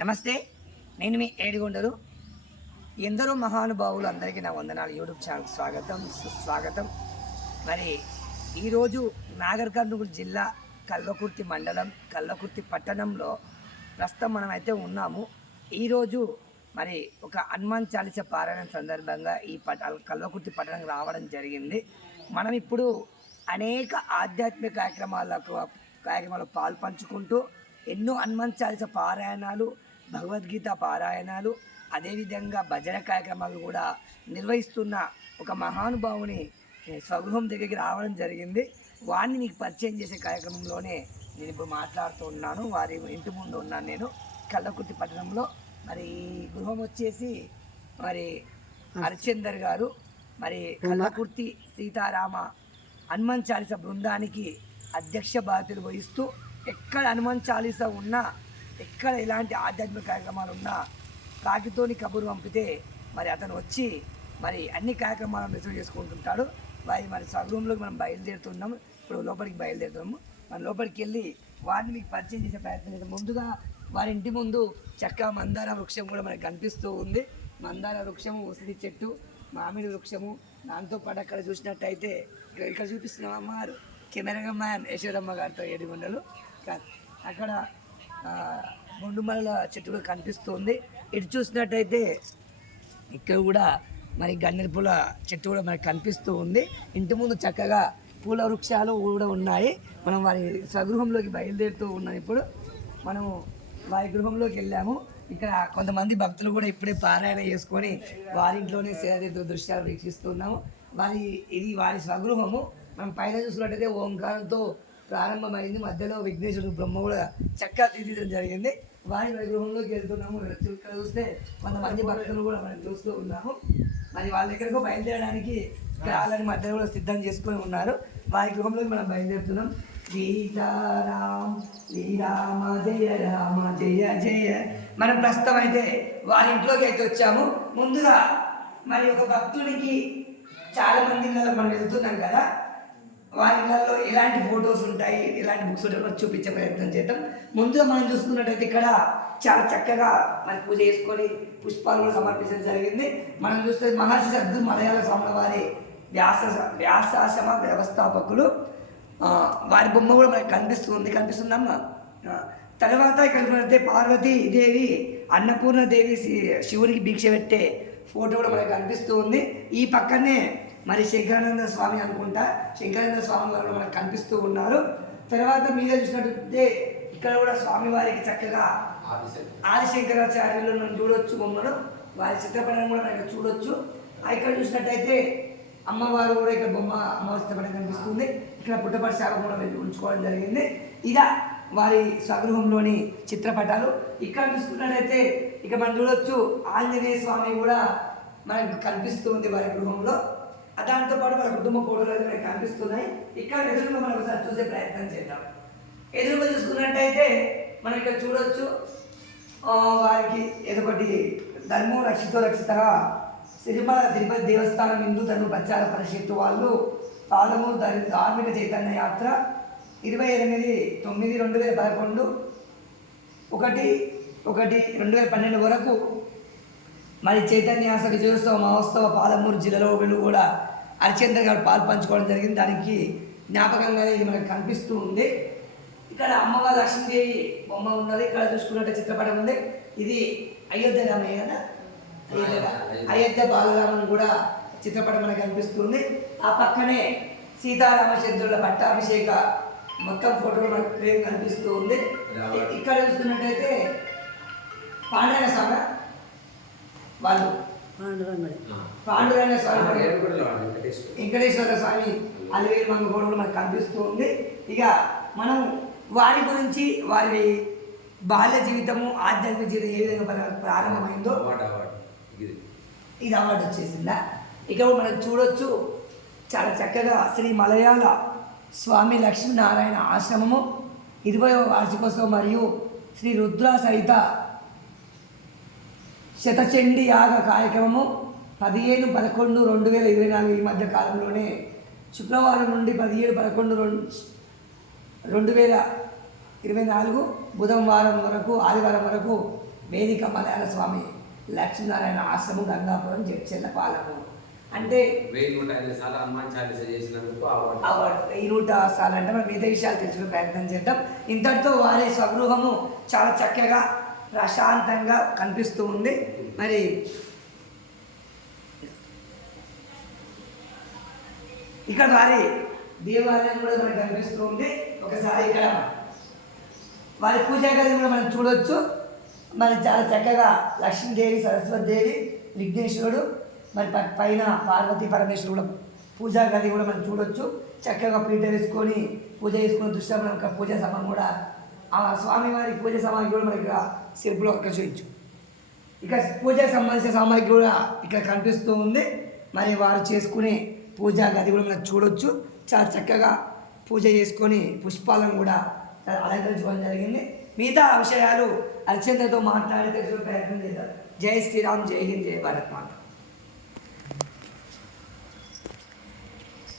నమస్తే నేను మీ ఏడుగుండరు ఎందరో మహానుభావులు అందరికీ నా వందనాలు. యూట్యూబ్ ఛానల్ స్వాగతం సుస్వాగతం. మరి ఈరోజు నాగర్ కర్నూలు జిల్లా కల్వకుర్తి మండలం కల్వకుర్తి పట్టణంలో ప్రస్తుతం మనమైతే ఉన్నాము. ఈరోజు మరి ఒక హనుమాన్ చాలీస పారాయణ సందర్భంగా ఈ పట కల్వకుర్తి పట్టణం రావడం జరిగింది. మనం ఇప్పుడు అనేక ఆధ్యాత్మిక కార్యక్రమాలకు కార్యక్రమాలు పాల్పంచుకుంటూ ఎన్నో హనుమాన్ చాలీస పారాయణాలు భగవద్గీత పారాయణాలు అదేవిధంగా భజన కార్యక్రమాలు కూడా నిర్వహిస్తున్న ఒక మహానుభావుని స్వగృహం దగ్గరికి రావడం జరిగింది. వారిని మీకు పరిచయం చేసే కార్యక్రమంలోనే నేను ఇప్పుడు మాట్లాడుతూ ఉన్నాను. వారి ఇంటి ముందు ఉన్నాను నేను కల్లకుర్తి పట్టణంలో. మరి ఈ గృహం వచ్చేసి మరి హరిచందర్ గారు మరి కల్లకుర్తి సీతారామ హనుమాన్ చాలీస బృందానికి అధ్యక్ష బాధ్యతలు వహిస్తూ ఎక్కడ హనుమాన్ చాలీస ఉన్నా ఎక్కడ ఎలాంటి ఆధ్యాత్మిక కార్యక్రమాలు ఉన్నా కాకితోని కబురు పంపితే మరి అతను వచ్చి మరి అన్ని కార్యక్రమాలను రిసీవ్ చేసుకుంటుంటాడు. వారి మరి స్వగృహంలోకి మనం బయలుదేరుతున్నాము. ఇప్పుడు లోపలికి బయలుదేరుతున్నాము. మన లోపలికి వెళ్ళి వారిని మీకు పరిచయం చేసే ప్రయత్నం చేద్దాం. ముందుగా వారి ఇంటి ముందు చక్కగా మందార వృక్షం కూడా మనకు కనిపిస్తూ ఉంది. మందార వృక్షము ఉసిరి చెట్టు మామిడి వృక్షము. దాంతో పాటు అక్కడ చూసినట్టయితే ఇక్కడ ఇక్కడ చూపిస్తున్నాం అమ్మారు కెమెరాగా మ్యాన్ యశోదమ్మ గారితో ఏడుగుండలు. అక్కడ ఆ, చెట్టు కూడా కనిపిస్తుంది. ఇటు చూసినట్టయితే ఇక్కడ కూడా మరి గన్నేరు పూల చెట్టు కూడా మనకు కనిపిస్తూ ఉంది. ఇంటి ముందు చక్కగా పూల వృక్షాలు కూడా ఉన్నాయి. మనం వారి స్వగృహంలోకి బయలుదేరుతూ ఉన్నాం ఇప్పుడు. మనము వారి గృహంలోకి వెళ్ళాము. ఇక్కడ కొంతమంది భక్తులు కూడా ఇప్పుడే పారాయణ చేసుకొని వారింట్లోనే సేదీర్థ దృశ్యాలు వీక్షిస్తున్నాము. వారి ఇది వారి స్వగృహము. మనం పైన చూసినట్టయితే ఓంకారంతో ప్రారంభమైంది. మధ్యలో విఘ్నేశ్వరుడు బ్రహ్మ కూడా చక్కగా తీర్చిదిద్దడం జరిగింది. వారి వారి గృహంలోకి వెళ్తున్నాము. ఇక్కడ చూస్తే కొంతమంది భక్తులు కూడా మనం చూస్తూ ఉన్నాము. మరి వాళ్ళ దగ్గరకు బయలుదేరడానికి ఇక్కడ మధ్య మధ్యలో కూడా సిద్ధం చేసుకొని ఉన్నారు. వారి గృహంలోకి మనం బయలుదేరుతున్నాం. సీతారాం శ్రీరామ జయ రామ జయ జయ. మనం ప్రస్తుతం అయితే వారి ఇంట్లోకి అయితే వచ్చాము. ముందుగా మరి ఒక భక్తునికి చాలా మంది మనం వెళ్తున్నాం కదా. వారి ఎలాంటి ఫొటోస్ ఉంటాయి ఎలాంటి బుక్స్ ఉంటాయి చూపించే ప్రయత్నం చేద్దాం. ముందుగా మనం చూసుకున్నట్టయితే ఇక్కడ చాలా చక్కగా మరి పూజ చేసుకొని పుష్పాలు సమర్పించడం జరిగింది. మనం చూస్తే మహర్షి సద్దు మలయాళ స్వామి వారి వ్యాస వ్యాసాశ్రమ వ్యవస్థాపకులు. వారి బొమ్మ కూడా మనకు కనిపిస్తుంది కనిపిస్తుందమ్మా. తర్వాత ఇక్కడ పార్వతీదేవి అన్నపూర్ణదేవి దేవి అన్నపూర్ణ దేవి శి- శివునికి భిక్ష పెట్టే ఫోటో కూడా మనకు కనిపిస్తూ ఉంది ఈ పక్కనే మరి శంకరానంద స్వామి అనుకుంటా. శంకరానంద స్వామి వారు మనకు కనిపిస్తూ ఉన్నారు. తర్వాత మీద చూసినట్టే ఇక్కడ కూడా స్వామి వారికి చక్కగా ఆదిశంకరాచార్యులు మనం చూడొచ్చు బొమ్మను వారి చిత్రపటం కూడా మనం ఇక్కడ చూడొచ్చు. ఆ ఇక్కడ చూసినట్టయితే అమ్మవారు కూడా ఇక్కడ బొమ్మ అమ్మవారి చిత్రపటం కనిపిస్తుంది. ఇక్కడ పుట్టపరిశాఖ కూడా ఉంచుకోవడం జరిగింది. ఇదా వారి స్వగృహంలోని చిత్రపటాలు. ఇక్కడ చూసుకున్నట్టయితే ఇక మనం చూడొచ్చు ఆంజనేయ స్వామి కూడా మనకు కనిపిస్తూ ఉంది వారి గృహంలో. దాంతోపాటు పాటు వాళ్ళ కుటుంబ ఫోటోలు అయితే మనకు కనిపిస్తున్నాయి. ఇక్కడ ఎదురుగా మనం ఒకసారి చూసే ప్రయత్నం చేద్దాం. ఎదురుగా చూసుకున్నట్టయితే మనం ఇక్కడ చూడొచ్చు వారికి ఏదొకటి ధర్మం రక్షితో రక్షిత తిరుమల తిరుపతి దేవస్థానం హిందూ ధర్మ ప్రచార పరిషత్తు వాళ్ళు పాదమూరు ధార్మిక చైతన్య యాత్ర ఇరవై ఎనిమిది తొమ్మిది రెండు వేల పదకొండు ఒకటి ఒకటి రెండు వేల పన్నెండు వరకు మరి చైతన్యాస విజయోత్సవ మహోత్సవ పాలమూరు జిల్లాలో వీళ్ళు కూడా హరిచంద్ర గారు పాలు పంచుకోవడం జరిగింది. దానికి జ్ఞాపకంగానే ఇది మనకు కనిపిస్తూ ఉంది. ఇక్కడ అమ్మవారి లక్ష్మీదేవి బొమ్మ ఉన్నది. ఇక్కడ చూసుకున్నట్టు చిత్రపటం ఉంది. ఇది అయోధ్య రామయ్య కదా అయోధ్య అయోధ్య బాలరామన్ కూడా చిత్రపటం మనకు కనిపిస్తుంది. ఆ పక్కనే సీతారామచంద్రుల పట్టాభిషేక మొత్తం ఫోటోలు మనకు ఫ్రేమ్ కనిపిస్తూ ఉంది. ఇక్కడ చూసుకున్నట్టయితే పాండవ స్వామి వాళ్ళు. పాండురంగ. స్వామి. వెంకటేశ్వర స్వామి. అలివేలు మంగ కూడా మనకు కనిపిస్తూ ఉంది. ఇక మనం వారి గురించి వారి బాల్య జీవితము ఆధ్యాత్మిక జీవితం ఏ విధంగా ప్ర- ప్రారంభమైందో ఇది అవార్డు వచ్చేసిందా? ఇక మనం చూడొచ్చు. చాలా చక్కగా శ్రీ మలయాళ స్వామి లక్ష్మీనారాయణ ఆశ్రమము ఇరవయవ వార్షికోత్సవం మరియు శ్రీ రుద్ర సహిత శతచండి యాగ కార్యక్రమము పదిహేను పదకొండు రెండు వేల ఇరవై నాలుగు ఈ మధ్య కాలంలోనే శుక్రవారం నుండి పదిహేడు పదకొండు రెండు రెండు వేల ఇరవై నాలుగు బుధవారం వరకు ఆదివారం వరకు వేదిక మలయాళ స్వామి లక్ష్మీనారాయణ ఆశ్రమం గంగాపురం జడ్చెల్లపాలము అంటే వెయ్యి నూట ఐదు సార్లు హనుమాన్ చాలీస చేసినందుకు అవార్డు. ఈ నూట సార్లు అంటే మనం మిగతా విషయాలు తెలుసుకునే ప్రయత్నం చేద్దాం. ఇంతటితో వారి స్వగృహము చాలా చక్కగా ప్రశాంతంగా కనిపిస్తూ ఉంది. మరి ఇక్కడ వారి దేవాలయం కూడా మనకు కనిపిస్తూ ఉంది. ఒకసారి ఇక్కడ వారి పూజా గది కూడా మనం చూడొచ్చు. మరి చాలా చక్కగా లక్ష్మీదేవి సరస్వతిదేవి విఘ్నేశ్వరుడు మరి పైన పార్వతీ పరమేశ్వరుడు కూడా పూజా గది కూడా మనం చూడొచ్చు. చక్కగా పీట వేసుకొని పూజ చేసుకున్న దృష్ట్యా మనం ఇక్కడ పూజా కూడా ఆ స్వామివారి పూజ సామాగ్రి కూడా మనకి సెల్ఫ్లో అక్కడ చూపించు ఇక పూజకు సంబంధించిన సామాగ్రి కూడా ఇక్కడ కనిపిస్తూ ఉంది. మరి వారు చేసుకునే పూజా గది కూడా మనం చూడొచ్చు. చాలా చక్కగా పూజ చేసుకొని పుష్పాలను కూడా అలంకరించుకోవడం జరిగింది. మిగతా విషయాలు అర్చంతతో మాట్లాడి తెలుసుకునే ప్రయత్నం చేద్దాం. జై శ్రీరామ్ జై హింద్ జై భారత్ మాత.